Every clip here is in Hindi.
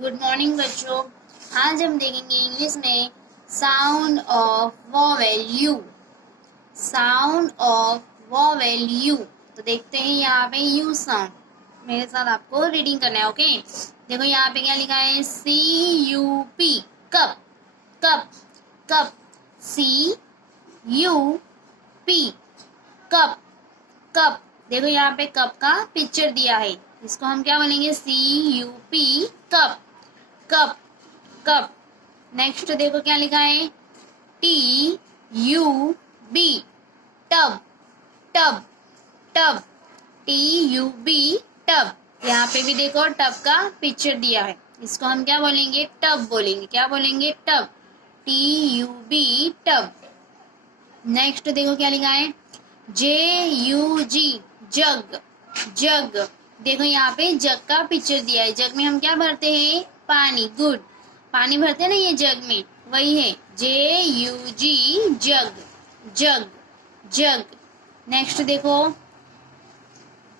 गुड मॉर्निंग बच्चों। आज हम देखेंगे इंग्लिश में sound of vowel you. Sound of vowel you. तो देखते हैं यहाँ पे यू साउंड। मेरे साथ आपको रीडिंग करना है। ओके, देखो यहाँ पे क्या लिखा है, CUP cup. Cup cup CUP cup cup. देखो यहाँ पे कप का पिक्चर दिया है, इसको हम क्या बोलेंगे, CUP cup cup cup. Next देखो क्या लिखा है, TUB tub tub tub TUB tub. यहाँ पे भी देखो टब का पिक्चर दिया है, इसको हम क्या बोलेंगे, टब बोलेंगे। क्या बोलेंगे, टब TUB टब। नेक्स्ट देखो क्या लिखा है, JUG जग जग। देखो यहाँ पे जग का पिक्चर दिया है, जग में हम क्या भरते हैं, पानी। गुड, पानी भरते हैं ना ये जग में, वही है JUG जग जग जग। नेक्स्ट देखो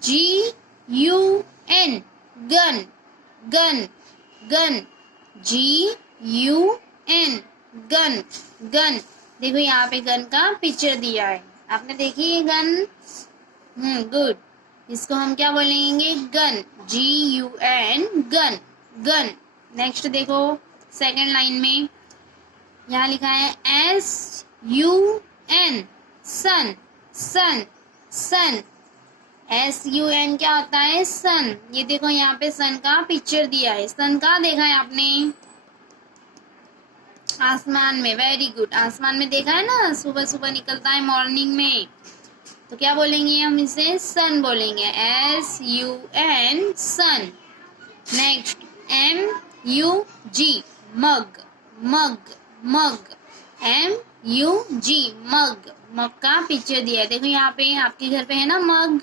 GUN gun gun gun GUN gun gun. देखो यहाँ पे गन का पिक्चर दिया है, आपने देखी ये गन। गुड, इसको हम क्या बोलेंगे, gun GUN gun gun. Next देखो सेकंड लाइन में यहाँ लिखा है SUN सन सन सन। SUN क्या होता है, सन। ये देखो यहाँ पे सन का पिक्चर दिया है। सन का देखा है आपने, आसमान में। वेरी गुड, आसमान में देखा है ना, सुबह सुबह निकलता है मॉर्निंग में, तो क्या बोलेंगे हम इसे, सन बोलेंगे, SUN सन। नेक्स्ट MUG मग मग मग MUG मग। मग का पिक्चर दिया है, देखो यहाँ पे आपके घर पे है ना मग,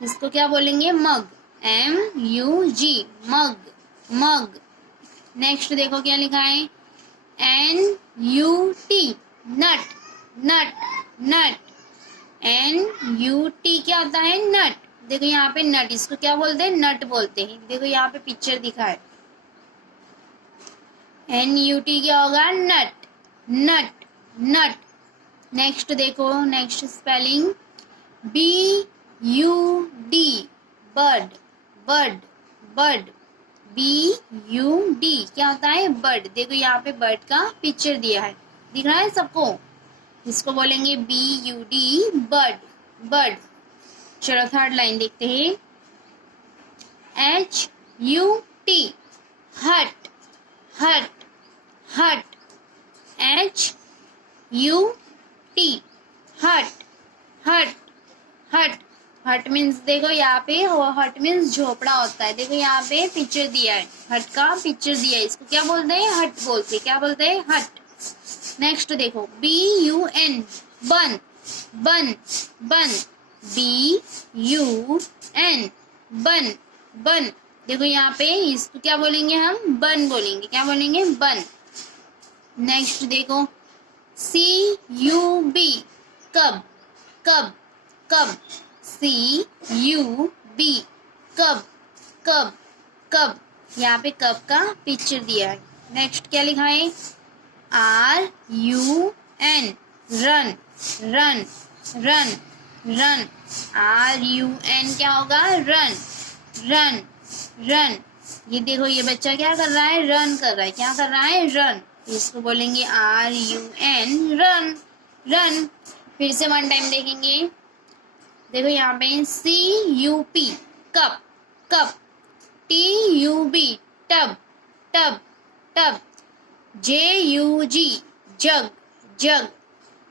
इसको क्या बोलेंगे, मग MUG मग मग। नेक्स्ट देखो क्या लिखा है, NUT नट नट नट। NUT क्या होता है, नट। देखो यहाँ पे नट, इसको क्या बोलते हैं, नट बोलते हैं। देखो यहाँ पे पिक्चर दिखा है, NUT क्या होगा, नट नट नट। नेक्स्ट देखो, next spelling BUD bird bird bird BUD क्या होता है, बर्ड। देखो यहाँ पे बर्ड का पिक्चर दिया है, दिख रहा है सबको, इसको बोलेंगे BUD बर्ड बर्ड। चलो थर्ड लाइन देखते हैं, HUT हट हट हट HUT हट हट हट हट मीन्स, देखो यहाँ पे हट मीन्स झोपड़ा होता है। देखो यहाँ पे पिक्चर दिया है, हट का पिक्चर दिया है, इसको क्या बोलते हैं, हट बोलते हैं। क्या बोलते हैं, हट। नेक्स्ट देखो BUN बन बन बन BUN बन बन। देखो यहाँ पे इसको क्या बोलेंगे हम, बन बोलेंगे। क्या बोलेंगे, बन। नेक्स्ट देखो CUB कब कब कब CUB कब कब कब। यहाँ पे कब का पिक्चर दिया है। नेक्स्ट क्या लिखा है, RUN run run run run. RUN क्या होगा, रन रन रन। ये देखो ये बच्चा क्या कर रहा है, रन कर रहा है। क्या कर रहा है, रन। इसको बोलेंगे RUN रन रन। फिर से वन टाइम देखेंगे, देखो यहाँ पे CUP cup cup TUB tub tub tub JUG जग जग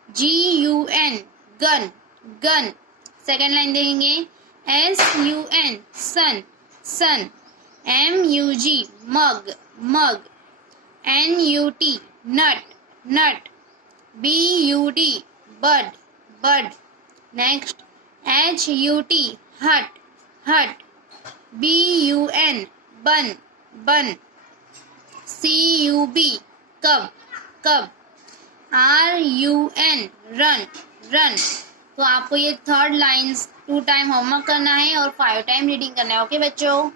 GUN gun gun. Second line देखेंगे, SUN सन सन MUG मग मग NUT नट नट BUD bird bird. Next HUT हट हट BUN बन बन CUB कब कब RUN रन रन। तो आपको ये थर्ड लाइन्स 2 टाइम होमवर्क करना है और 5 टाइम रीडिंग करना है। ओके बच्चों।